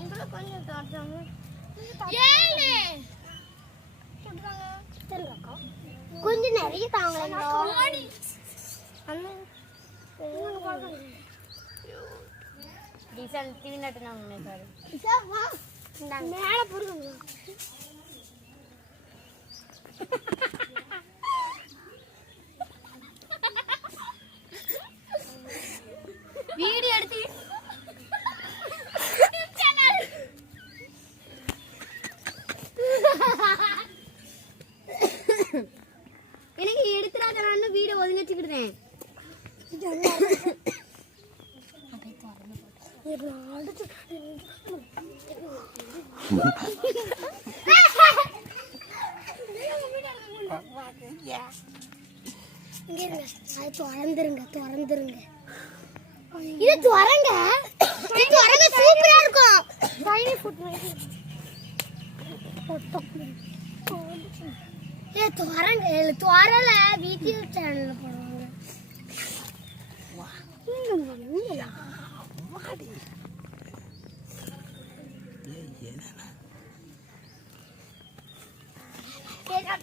எங்களை கொஞ்சம் தோட்டம் ஏழு. கொஞ்சம் நிறைய தாங்களேங்க டீசல் டிவி நட்டு நான் நினைப்பாரு மேல வீடியோ எடுத்து எனக்கு எடுத்துறாத நான் வீடு ஒதுங்கிட்டுக்கிறேன் அது திறந்துருங்க திறந்துருங்க இது திறங்க திறங்க சூப்பரா இருக்கும். டைனி ஃபுட் ஏ திறங்க இல்ல திறல வீடியோ சேனல்ல போடுவாங்க.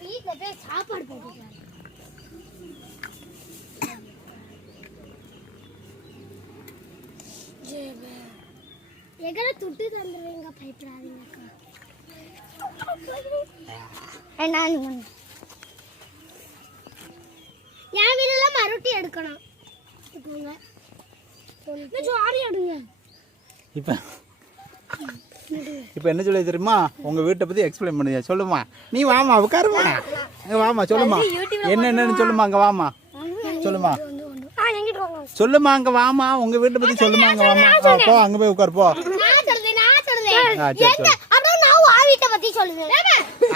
வீட்டுல போய் சாப்பாடு போட்டுக்கலாம் எங்களை துட்டு தந்துடுவீங்க பயப்படாதீங்கக்கா. நான் என் மறுட்டி எடுக்கணும். இப்போ இப்போ என்ன சொல்லி தெரியுமா? உங்க வீட்டை பத்தி எக்ஸ்பிளைன் பண்ணுங்க சொல்லுமா நீ வாமா உட்காருமா வாமா சொல்லுமா என்னென்னு சொல்லுமா அங்க வாமா சொல்லுமா சொல்லுமா அங்க வாமா உங்க வீட்டை பத்தி சொல்லுமா அங்க வாமா போ அங்க போய் உட்காரு போ.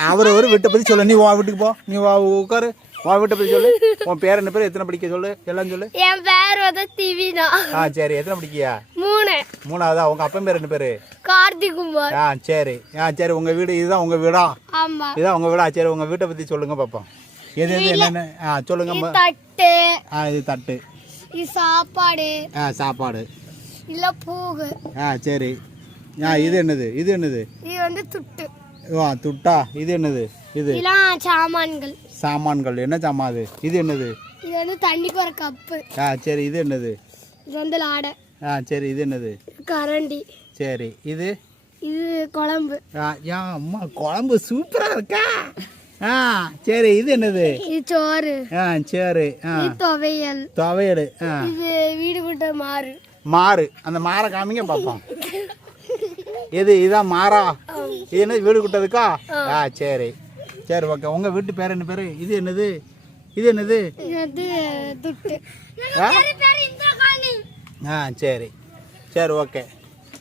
அவர் ஒரு வீட்டை பத்தி சொல்லு நீ வா வீட்டுக்கு போ. நீ வா உட்காரு. வா வீட்டை பத்தி சொல்லு. உன் பேர் என்ன பேர்? எத்தனை படிக்க சொல்லு? எல்லாம் சொல்லு. என் பேர் வந்து திவினா. ஆ சரி. எத்தனை படிக்கியா? மூணு. மூணாவதா? உங்க அப்பன் பேர் என்ன பேரு? கார்த்திக் குமார் ஆ சரி. ஆ சரி. உங்க வீடு இதுதான் உங்க வீடா? ஆமா. இதான் உங்க வீடா? சரி உங்க வீட்டை பத்தி சொல்லுங்க பாப்போம். எது எது என்னென்ன? ஆ சொல்லுங்க தட்டு. ஆ இது தட்டு. இது சாப்பாடு. ஆ சாப்பாடு. இல்ல பூகு ஆ சரி. ஆ இது என்னது? இது என்னது? இது வந்து துட்டு. வா துட்டா? இது என்னது? இது? சாமான்கள். சாமான்கள். என்ன சாமான் அது? இது என்னது? இது வந்து தண்ணிக்கு ஒரு கப்பு. ஆ சரி இது என்னது? இது வந்து லாடை ஆ சரி இது என்னது? கரண்டி. சரி இது? இது குழம்பு. ஆ ஏன் அம்மா குழம்பு சூப்பரா இருக்கா? ஆ சரி இது என்னது? இது சோறு. ஆ சரி ஆ. துவையல். துவையல் ஆ. இது வீடு விட்ட மாறு. மாறு. அந்த மாரை காமிங்க பார்ப்போம் எது இதான் மாறா? இது என்னது வீடு விட்டதுக்கா ஆ சரி. சரி ஓகே உங்க வீட்டு பேர் என்ன பேரு? இது என்னது? இது என்னது? ஆ? சரி. சரி ஓகே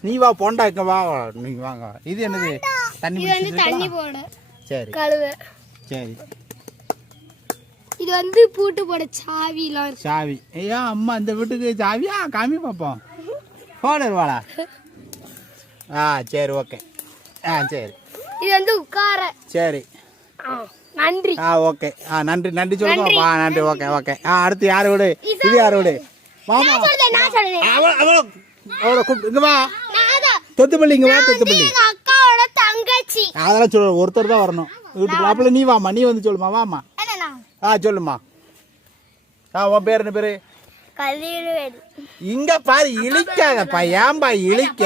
நீ வா போண்டா இங்க வா. நீங்க வாங்க. இது என்னது? தண்ணி தண்ணி? போட. சரி. கழுவ. சரி. இது வந்து பூட்டு போட சாவிலாம் சாவி. ஐயா அம்மா இந்த வீட்டுக்கு சாவியா? காமி பார்ப்போம் போடு வாடா. ஆ சரி ஓகே ஆ சரி. இது வந்து உட்கார. சரி. நன்றி. ஆ ஓகே. ஆ நன்றி நன்றி சொல்லுங்க. ஆ நன்றி. Okay okay. ஆ அடுத்து யார் வீடு? இது யார் வீடு? மாமா. அவள அவள இங்க வா தொத்துப்பள்ளி இங்க வா தொத்துப்பள்ளி அக்காவோட தங்கச்சி. அதெல்லாம் சொல்ல ஒருத்தர் தான் வரணும். வீட்டுக்குள்ள அப்பல நீ வாமா நீ வந்து சொல்லுமா வாமா ஆ சொல்லுமா ஆ உன் பேர் என்ன பேரு? இங்க பாரு இழிக்காதப்பா ஏன்பா இழிக்க.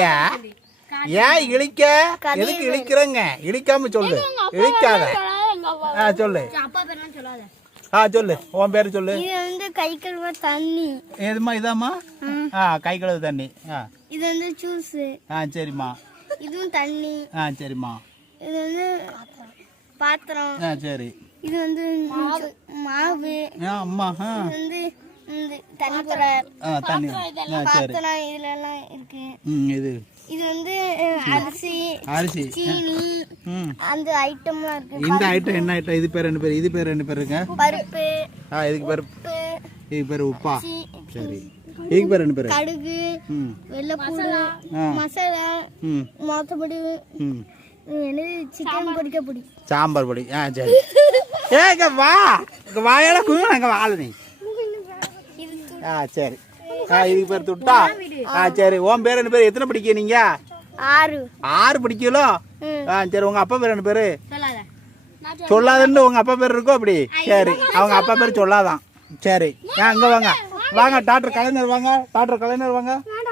ஏன் இழிக்க? எதுக்கு இழிக்கிறங்க? இழிக்காம சொல்லு. இழிக்காத. ஆ சொல்லு. அப்பா பேர்லாம் சொல்லாத. ஆ சொல்லு. உன் பேர் சொல்லு. இது வந்து கை கழுவ தண்ணி. எதுமா இதாம்மா? ஆ கை கழுவு தண்ணி. ஆ. இது வந்து ஜூஸ் ஆ சரிம்மா. இதுவும் தண்ணி. ஆ சரிம்மா. இது வந்து பாத்திரம். ஆ சரி. இது வந்து மாவு. ஆ அம்மா ஆ. இது வந்து இந்த தண்ணி. போட ஆ தண்ணி பாத்திரம் இதுல எல்லாம் இருக்கு. ம் இது. இது வந்து அரிசி அரிசி. சீனி ம். அந்த ஐட்டம்லாம் இருக்கு. இந்த ஐட்டம் என்ன ஐட்டம்? இது பேர் என்ன பேர் இது பேர் என்ன பேர் இருங்க பருப்பு. ஆ இதுக்கு பேர் உப்பு. இதுக்கு பேர் உப்பா. சரி. இதுக்கு பேர் என்ன பேர். கடுகு ம். வெள்ளைப்பூடு மசாலா. ம். மொத்தப்படி ம். என்னது? சிக்கன் பொரிக்க பொடி. சாம்பார் பொடி. ஆ சரி. ஏ இங்க வா. இங்க வாயால குழு அங்க வாழு நீ. ஆ சரி. ஆ இதுக்கு பேர் துட்டா? ஆ சரி. உன் பேர் என்ன பேர்? எத்தனை படிக்க நீங்க? ஆறு. ஆறு படிக்கலோ. ஆ சரி. உங்க அப்பா பேர் என்ன பேரு? சொல்லாத. சொல்லாதுன்னு உங்க அப்பா பேர் இருக்கோ அப்படி? சரி. அவங்க அப்பா பேர் சொல்லாதான். சரி. ஏன் அங்க வாங்க. வாங்க டாக்டர் கலைஞர் வாங்க. டாக்டர் கலைஞர் வாங்க. நான்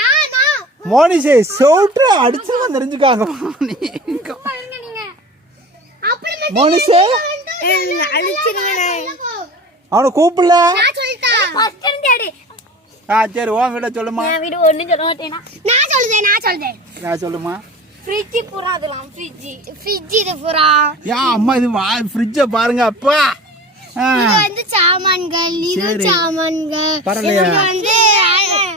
நான் மோனிஷே சவுட்டு அடிச்சு தெரிஞ்சுக்காங்க. மோனிஷே அழிச்சிருங்க அவனை கூப்பிடல? நான் சொல்லிட்டேன். ஃபர்ஸ்ட் இருந்து ஆ சரி உன் வீட சொல்லுமா? என் வீடு ஒன்றும் சொல்ல மாட்டேனா? நான் சொல்லுதேன் நான் சொல்லுதேன் நான் சொல்லுமா? ஃப்ரிட்ஜ் பூரா அதெல்லாம் ஃப்ரிட்ஜ் ஃப்ரிட்ஜ் இது புறா. ஏன் அம்மா இது வா ஃப்ரிட்ஜை பாருங்க அப்பா. இது வந்து சாமான்கள் இது. சாமான்கள்? இது வந்து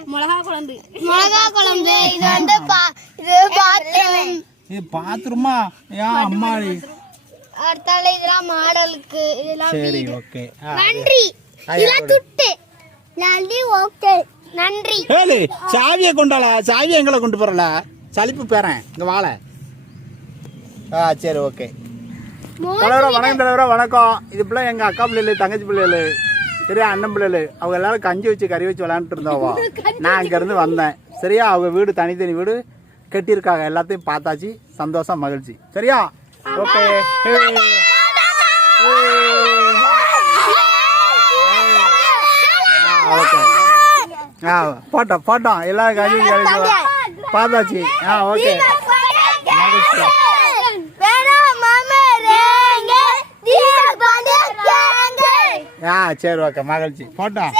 மிளகா குழம்பு. மிளகா குழம்பு இது வந்து பா- இது பாத்ரூம். இது பாத்ரூமா? ஏன் அம்மா அடுத்தால இதெல்லாம் மாடலுக்கு இதெல்லாம் சரி ஓகே. நன்றி. இதெல்லாம்? துட்டு. நன்றி ஓகே. நன்றி. ஏழு சாவியை கொண்டாள? சாவியை எங்களை கொண்டு போறல? சலிப்பு பேரன் இங்க வாழ ஆ சரி ஓகே. தலைவரா வணக்கம் தலைவரா வணக்கம். இது பிள்ளை எங்க அக்கா பிள்ளைகள் தங்கச்சி பிள்ளைகள் சரியா அண்ணன் பிள்ளைகள் அவங்க எல்லாரும் கஞ்சி வச்சு கறி வச்சு விளையாண்டுட்டு இருந்தோவோ? நான் அங்க இருந்து வந்தேன். சரியா? அவங்க வீடு தனித்தனி வீடு கட்டியிருக்காங்க. எல்லாத்தையும் பார்த்தாச்சு. சந்தோஷம் மகிழ்ச்சி. சரியா? ஓகே ஓகே ஆ போட்டோம் போட்டோம் எல்லாரும் கஞ்சி கறி பார்த்தாச்சு. ஆ ஓகே ஆ சரி ஓகே மகிழ்ச்சி. போட்டோம்